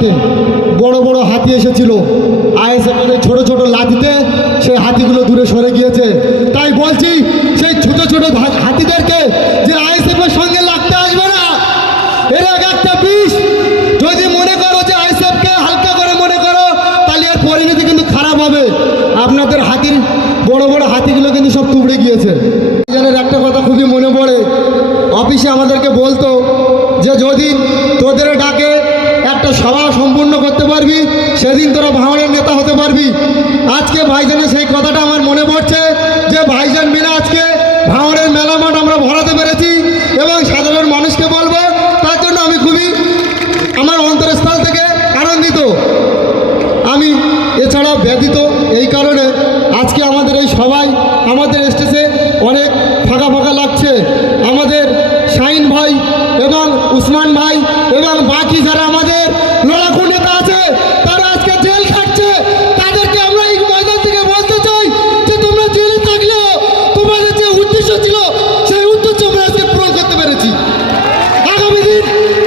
মাঠে বড় বড় হাতি এসেছিল, আইএসএফের ছোট ছোট লাঠিতে সেই হাতিগুলো দূরে সরে গিয়েছে। তাই বলছি সেই ছোট ছোট হাতিদেরকে যে আইএসএফের সঙ্গে লাগতে আসবে না, এর এক একটা বিষ। যদি মনে করো যে আইএসএফকে হালকা করে মনে করো, তাহলে এর পরিণতি কিন্তু খারাপ হবে। আপনাদের হাতির বড় বড় হাতিগুলো কিন্তু সব তুবড়ে গিয়েছে। ভাইজানের একটা কথা খুবই মনে পড়ে, অফিসে আমাদেরকে বলতো যে যদি তোদের ডাকে একটা সভা সম্পূর্ণ করতে পারবি, সেদিন তোরা ভাঙড়ের নেতা হতে পারবি। আজকে ভাইজানের সেই কথাটা আমার মনে পড়ছে যে ভাইজান মিলে আজকে ভাঙড়ের মেলা মাঠ আমরা ভরাতে পেরেছি এবং সাধারণ মানুষকে বলবো, তার জন্য আমি খুবই আমার অন্তরস্থল থেকে আনন্দিত, আমি এছাড়া ব্যতীত। এই কারণে আজকে আমাদের এই সবাই আমাদের স্টেজে অনেক ফাঁকা ফাঁকা লাগছে। আমাদের শাহিন ভাই এবং উসমান ভাই এবং বাকি যারা আমাদের লড়াকু নেতা আছে তারা আজকে জেল খাটছে। তাদেরকে আমরা এই ময়দান থেকে বলতে চাই যে তোমরা জেলে থাকলেও তোমাদের যে উদ্দেশ্য ছিল সেই উদ্দেশ্য আমরা আজকে পূরণ করতে পেরেছি। আগামী দিন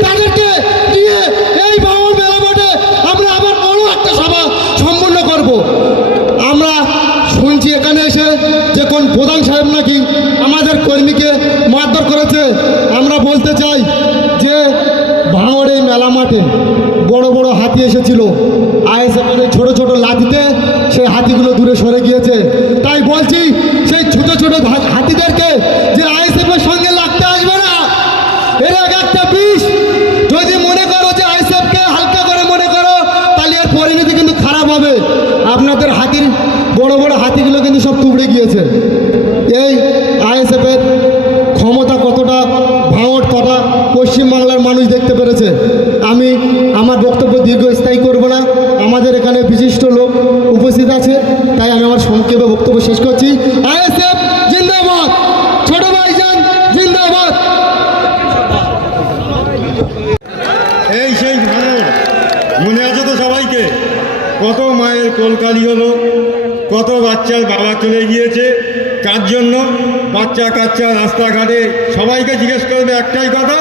তাদেরকে নিয়ে এই ভাঙড় মেলা মাঠে আমরা আবার বড় একটা সভা সম্পূর্ণ করব। আমরা শুনছি এখানে এসে যে কোন প্রধান সাহেব নাকি আমাদের কর্মীকে মারধর করেছে। আমরা বলতে চাই যে ভাঙড় এই মেলা মাঠে বড় বড় হাতি এসেছিল, আইএসএফের ছোট ছোট লাঠিতে সেই হাতিগুলো দূরে সরে গিয়েছে। তাই বলছি সেই ছোট ছোট হাতিদেরকে যে আইএসএফের সঙ্গে লাগতে আসবে না, এর এক একটা বিষ। যদি মনে করো যে আইএসএফকে হালকা করে মনে করো, তাহলে এর পরিণতি কিন্তু খারাপ হবে। আপনাদের হাতির বড় বড় হাতিগুলো কিন্তু সব তুবড়ে গিয়েছে। এই আইএসএফের ক্ষমতা কতটা ভাঙড় তথা পশ্চিমবাংলার মানুষ দেখতে পেরেছে। আমি আমার বক্তব্য দীর্ঘস্থায়ী করব না, আমাদের এখানে বিশিষ্ট লোক উপস্থিত আছে, তাই আমি আমার সংক্ষেপে বক্তব্য শেষ করছি। আইএসএফ জিন্দাবাদ, ছোট ভাইজান জিন্দাবাদ। এই সেই ভাঙড় মনে আছে তো সবাইকে, কত মায়ের কোলকালি হলো, কত বাচ্চার বাবা চলে গিয়েছে। কার জন্য? বাচ্চা কাচ্চা রাস্তাঘাটে সবাইকে জিজ্ঞেস করবে একটাই কথা,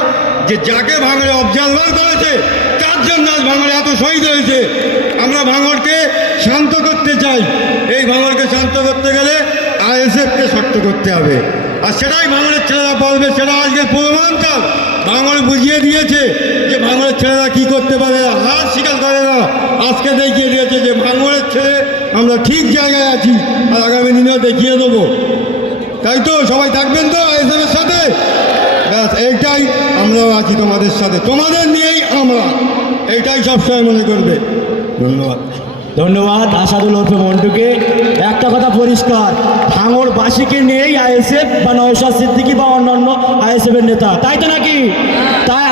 যে যাকে ভাঙড়ে অবজারভার করেছে তার জন্য আজ ভাঙড়ে এত শহীদ হয়েছে। আমরা ভাঙড়কে শান্ত করতে চাই। এই ভাঙড়কে শান্ত করতে গেলে আইএসএফকে শক্ত করতে হবে, আর সেটাই ভাঙড়ের ছেলেরা পারবে। সেটা আজকে প্রমাণটা ভাঙড় বুঝিয়ে দিয়েছে যে ভাঙড়ের ছেলেরা কী করতে পারে, হার স্বীকার করে না। আজকে দেখিয়ে দিয়েছে যে ভাঙড়ের ছেলে আমরা ঠিক জায়গায় আছি, আর আগামী দিনেও দেখিয়ে দেবো। তাই তো সবাই থাকবেন তো আইএসএফের সাথে? ব্যাস এইটাই, আমরাও আছি তোমাদের সাথে, তোমাদের নিয়েই আমরা, এইটাই সবসময় মনে করবে। ধন্যবাদ। ধন্যবাদ আসাদুল ওরফে মন্টুকে। একটা কথা পরিষ্কার, ভাঙড়বাসীকে নিয়েই আইএসএফ বা নওশাদ সিদ্দিকী বা অন্যান্য আইএসএফের নেতা, তাই তো নাকি? তাই